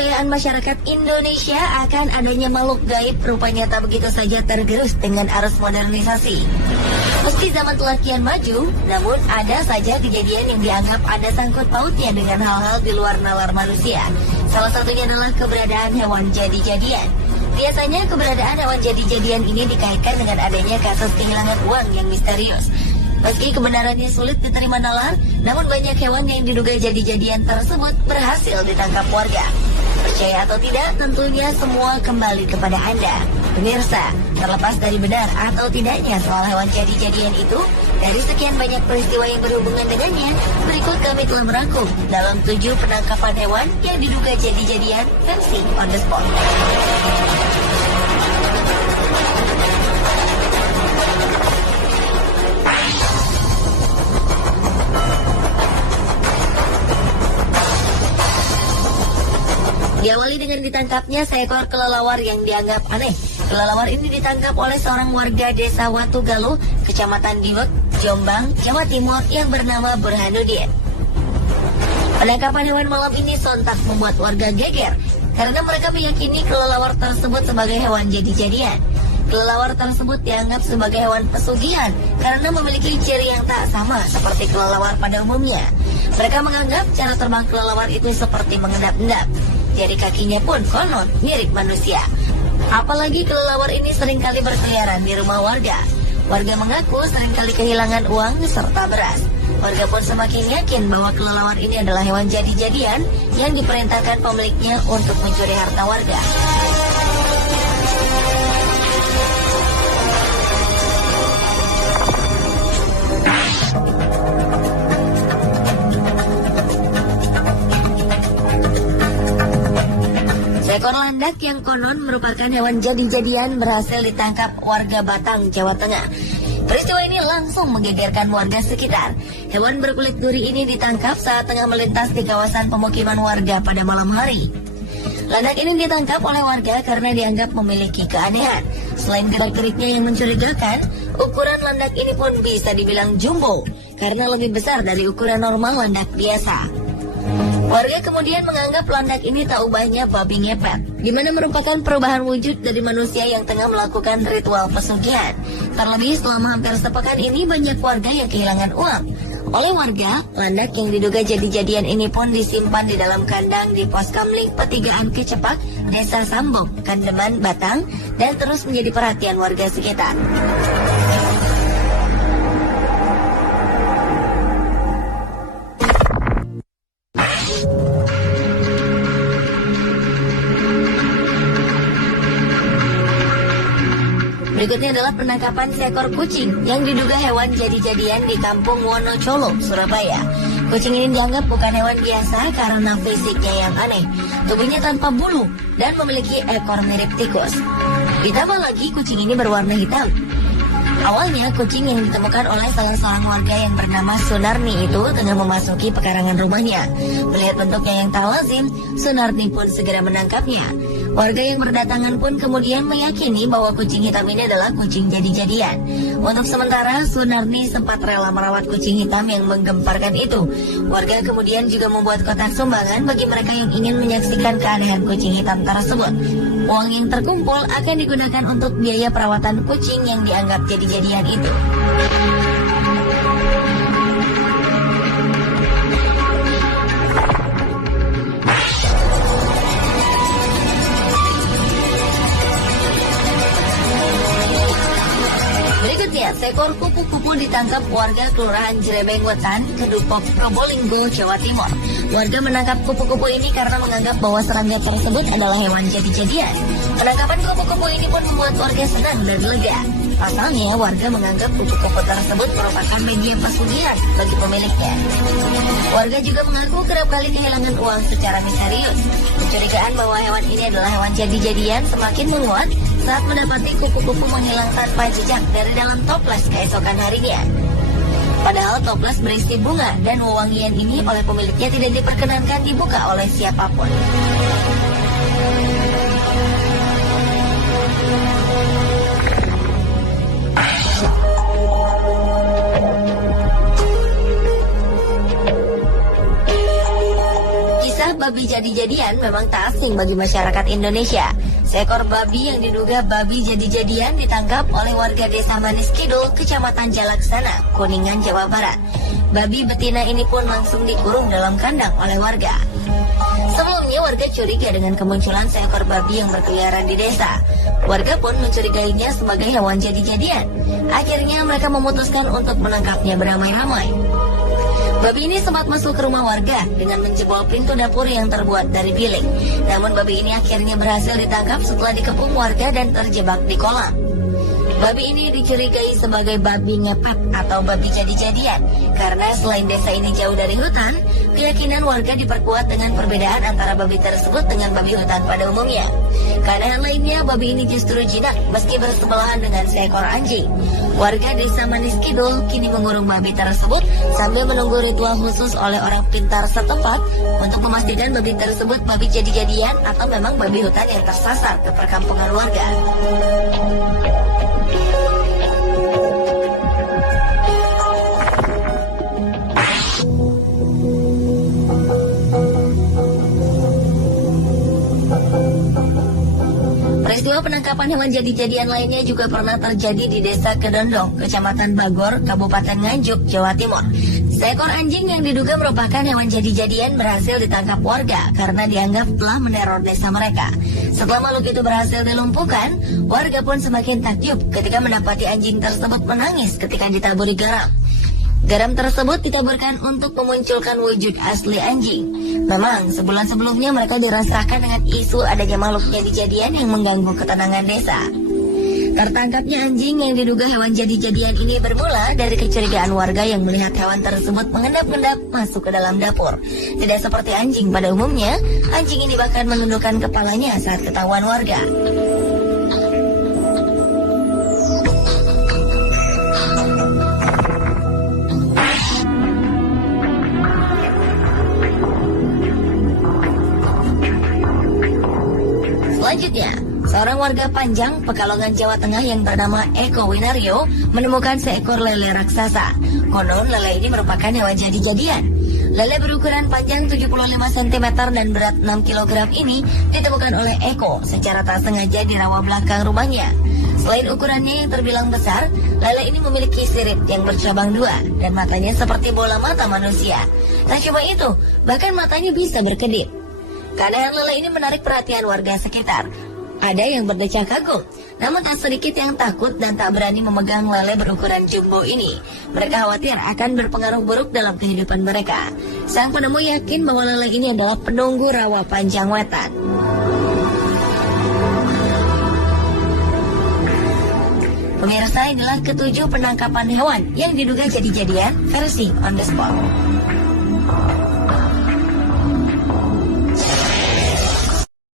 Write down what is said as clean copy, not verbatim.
kepercayaan masyarakat Indonesia akan adanya makhluk gaib rupanya tak begitu saja tergerus dengan arus modernisasi. Meski zaman telah kian maju, namun ada saja kejadian yang dianggap ada sangkut pautnya dengan hal-hal di luar nalar manusia. Salah satunya adalah keberadaan hewan jadi-jadian. Biasanya keberadaan hewan jadi-jadian ini dikaitkan dengan adanya kasus kehilangan uang yang misterius. Meski kebenarannya sulit diterima nalar, namun banyak hewan yang diduga jadi-jadian tersebut berhasil ditangkap warga. Percaya atau tidak, tentunya semua kembali kepada Anda. Pemirsa, terlepas dari benar atau tidaknya soal hewan jadi-jadian itu, dari sekian banyak peristiwa yang berhubungan dengannya, berikut kami telah merangkum dalam 7 penangkapan hewan yang diduga jadi-jadian versi on the spot. Diawali dengan ditangkapnya seekor kelelawar yang dianggap aneh. Kelelawar ini ditangkap oleh seorang warga desa Watugaluh, Kecamatan Diwek, Jombang, Jawa Timur yang bernama Burhanuddin. Penangkapan hewan malam ini sontak membuat warga geger karena mereka meyakini kelelawar tersebut sebagai hewan jadi-jadian. Kelelawar tersebut dianggap sebagai hewan pesugihan karena memiliki ciri yang tak sama seperti kelelawar pada umumnya. Mereka menganggap cara terbang kelelawar itu seperti mengendap-endap. Jari kakinya pun konon mirip manusia. Apalagi kelelawar ini seringkali berkeliaran di rumah warga. Warga mengaku seringkali kehilangan uang serta beras. Warga pun semakin yakin bahwa kelelawar ini adalah hewan jadi-jadian yang diperintahkan pemiliknya untuk mencuri harta warga. Seekor landak yang konon merupakan hewan jadi-jadian berhasil ditangkap warga Batang, Jawa Tengah. Peristiwa ini langsung menggegerkan warga sekitar. Hewan berkulit duri ini ditangkap saat tengah melintas di kawasan pemukiman warga pada malam hari. Landak ini ditangkap oleh warga karena dianggap memiliki keanehan. Selain gerak-geriknya yang mencurigakan, ukuran landak ini pun bisa dibilang jumbo karena lebih besar dari ukuran normal landak biasa. Warga kemudian menganggap landak ini tak ubahnya babi ngepet, di mana merupakan perubahan wujud dari manusia yang tengah melakukan ritual pesugihan. Terlebih selama hampir sepekan ini banyak warga yang kehilangan uang. Oleh warga, landak yang diduga jadi-jadian ini pun disimpan di dalam kandang di pos kamling Petigaan Kecepak, Desa Sambong, Kandeman, Batang, dan terus menjadi perhatian warga sekitar. Berikutnya adalah penangkapan seekor kucing yang diduga hewan jadi-jadian di Kampung Wonocolo, Surabaya. Kucing ini dianggap bukan hewan biasa karena fisiknya yang aneh. Tubuhnya tanpa bulu dan memiliki ekor mirip tikus. Ditambah lagi kucing ini berwarna hitam. Awalnya kucing yang ditemukan oleh salah seorang warga yang bernama Sunarni itu tengah memasuki pekarangan rumahnya. Melihat bentuknya yang tak lazim, Sunarni pun segera menangkapnya. Warga yang berdatangan pun kemudian meyakini bahwa kucing hitam ini adalah kucing jadi-jadian. Untuk sementara, Sunarni sempat rela merawat kucing hitam yang menggemparkan itu. Warga kemudian juga membuat kotak sumbangan bagi mereka yang ingin menyaksikan keanehan kucing hitam tersebut. Uang yang terkumpul akan digunakan untuk biaya perawatan kucing yang dianggap jadi-jadian itu. Berikutnya, seekor kupu-kupu ditangkap warga Kelurahan Jerebeng Wetan, Kedupok, Probolinggo, Jawa Timur. Warga menangkap kupu-kupu ini karena menganggap bahwa serangga tersebut adalah hewan jadi-jadian. Penangkapan kupu-kupu ini pun membuat warga senang dan lega. Pasalnya, warga menganggap kupu-kupu tersebut merupakan media pesugihan bagi pemiliknya. Warga juga mengaku kerap kali kehilangan uang secara misterius. Kecurigaan bahwa hewan ini adalah hewan jadi-jadian semakin menguat saat mendapati kupu-kupu menghilang tanpa jejak dari dalam toples keesokan harinya. Padahal toples berisi bunga dan wewangian ini oleh pemiliknya tidak diperkenankan dibuka oleh siapapun. babi jadi-jadian memang tak asing bagi masyarakat Indonesia. Seekor babi yang diduga babi jadi-jadian ditangkap oleh warga Desa Manis Kidul, Kecamatan Jalaksana, Kuningan, Jawa Barat. Babi betina ini pun langsung dikurung dalam kandang oleh warga. Sebelumnya warga curiga dengan kemunculan seekor babi yang berkeliaran di desa. Warga pun mencurigainya sebagai hewan jadi-jadian. Akhirnya mereka memutuskan untuk menangkapnya beramai-ramai. Babi ini sempat masuk ke rumah warga dengan menjebol pintu dapur yang terbuat dari bilik. Namun babi ini akhirnya berhasil ditangkap setelah dikepung warga dan terjebak di kolam. Babi ini dicurigai sebagai babi ngepet atau babi jadi-jadian karena selain desa ini jauh dari hutan, keyakinan warga diperkuat dengan perbedaan antara babi tersebut dengan babi hutan pada umumnya. Karena yang lainnya, babi ini justru jinak meski bersebelahan dengan seekor anjing. Warga Desa Manis Kidul kini mengurung babi tersebut sambil menunggu ritual khusus oleh orang pintar setempat untuk memastikan babi tersebut babi jadi-jadian atau memang babi hutan yang tersasar ke perkampungan warga. Peristiwa penangkapan hewan jadi-jadian lainnya juga pernah terjadi di Desa Kedondong, Kecamatan Bagor, Kabupaten Nganjuk, Jawa Timur. Seekor anjing yang diduga merupakan hewan jadi-jadian berhasil ditangkap warga karena dianggap telah meneror desa mereka. Setelah makhluk itu berhasil dilumpuhkan, warga pun semakin takjub ketika mendapati anjing tersebut menangis ketika ditaburi garam. Garam tersebut ditaburkan untuk memunculkan wujud asli anjing. Memang sebulan sebelumnya mereka dirasakan dengan isu adanya makhluk jadi-jadian yang mengganggu ketenangan desa. Tertangkapnya anjing yang diduga hewan jadi-jadian ini bermula dari kecurigaan warga yang melihat hewan tersebut mengendap-endap masuk ke dalam dapur. Tidak seperti anjing pada umumnya, anjing ini bahkan menundukkan kepalanya saat ketahuan warga. Selanjutnya, seorang warga Panjang, Pekalongan, Jawa Tengah yang bernama Eko Winario menemukan seekor lele raksasa. Konon lele ini merupakan hewan jadi-jadian. Lele berukuran panjang 75 cm dan berat 6 kg ini ditemukan oleh Eko secara tak sengaja di rawa belakang rumahnya. Selain ukurannya yang terbilang besar, lele ini memiliki sirip yang bercabang dua dan matanya seperti bola mata manusia. Tak cuma itu, bahkan matanya bisa berkedip. Keanehan lele ini menarik perhatian warga sekitar. Ada yang berdecak kagum, namun tak sedikit yang takut dan tak berani memegang lele berukuran jumbo ini. Mereka khawatir akan berpengaruh buruk dalam kehidupan mereka. Sang penemu yakin bahwa lele ini adalah penunggu rawa Panjang Wetan. Pemirsa, inilah ketujuh penangkapan hewan yang diduga jadi-jadian versi on the spot.